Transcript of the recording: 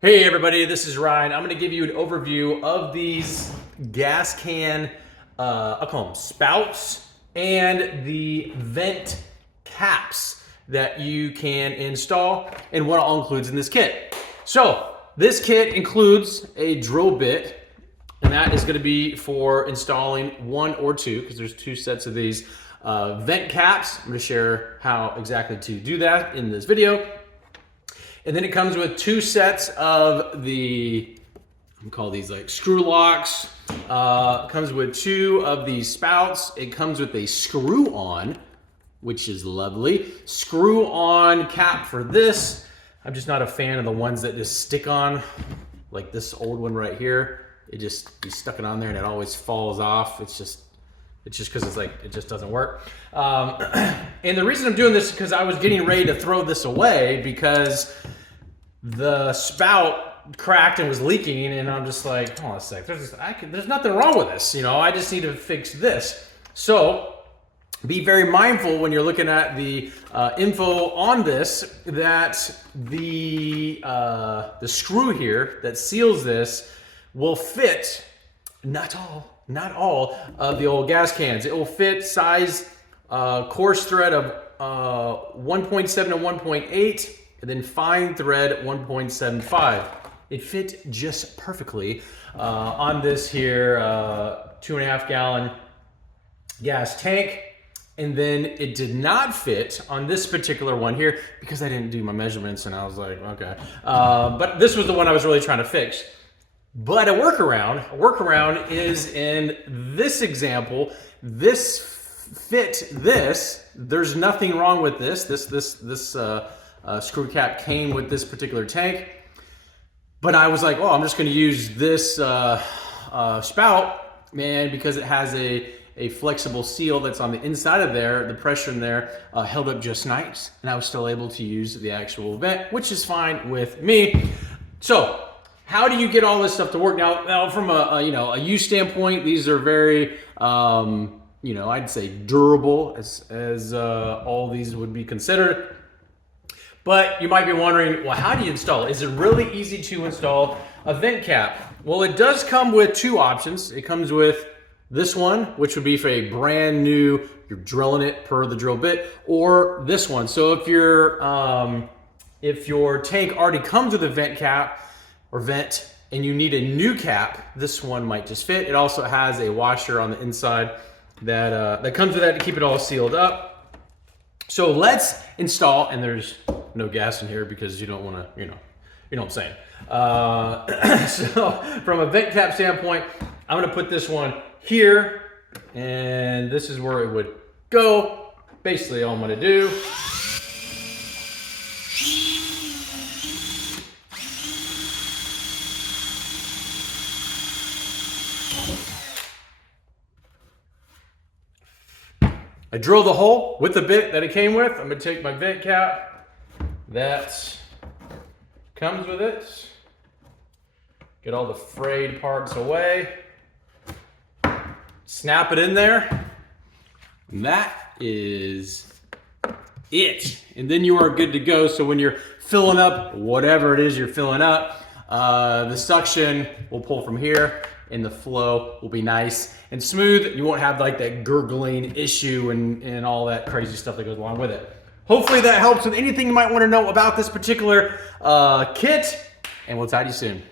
Hey everybody, this is Ryan. I'm going to give you an overview of these gas can, I'll call them spouts, and the vent caps that you can install and what all includes in this kit. So this kit includes a drill bit, and that is going to be for installing one or two, because there's two sets of these vent caps. I'm going to share how exactly to do that in this video. And then it comes with two sets of the, I'm call these like screw locks. It comes with two of these spouts. It comes with a screw on, which is lovely. Screw on cap for this. I'm just not a fan of the ones that just stick on, like this old one right here. It just, you stuck it on there and it always falls off. It's just because it's like, it just doesn't work. And the reason I'm doing this is because I was getting ready to throw this away because the spout cracked and was leaking, and I'm just like, hold on a sec, there's nothing wrong with this, you know, I just need to fix this. So be very mindful when you're looking at the info on this that the screw here that seals this will fit not all of the old gas cans. It will fit size coarse thread of 1.7 to 1.8, and then fine thread 1.75. It fit just perfectly on this here 2.5 gallon gas tank. And then it did not fit on this particular one here because I didn't do my measurements, and I was like, okay. But this was the one I was really trying to fix. But a workaround is in this example. This fit this. There's nothing wrong with this. This screw cap came with this particular tank. But I was like, oh, I'm just going to use this spout, man, because it has a flexible seal that's on the inside of there. The pressure in there held up just nice, and I was still able to use the actual vent, which is fine with me. So how do you get all this stuff to work? Now from a use standpoint, these are very, I'd say durable as all these would be considered. But you might be wondering, well, how do you install it? Is it really easy to install a vent cap? Well, it does come with two options. It comes with this one, which would be for a brand new, you're drilling it per the drill bit, or this one. So if your tank already comes with a vent cap or vent and you need a new cap, this one might just fit. It also has a washer on the inside that comes with that to keep it all sealed up. So let's install, and there's no gas in here because you don't want to, you know what I'm saying. So from a vent cap standpoint, I'm going to put this one here, and this is where it would go. Basically all I'm going to do I drill the hole with the bit that it came with. I'm going to take my vent cap that comes with it, get all the frayed parts away, snap it in there, and that is it. And then you are good to go. So when you're filling up whatever it is you're filling up, the suction will pull from here, and the flow will be nice and smooth. You won't have like that gurgling issue and all that crazy stuff that goes along with it. Hopefully that helps with anything you might want to know about this particular kit, and we'll talk to you soon.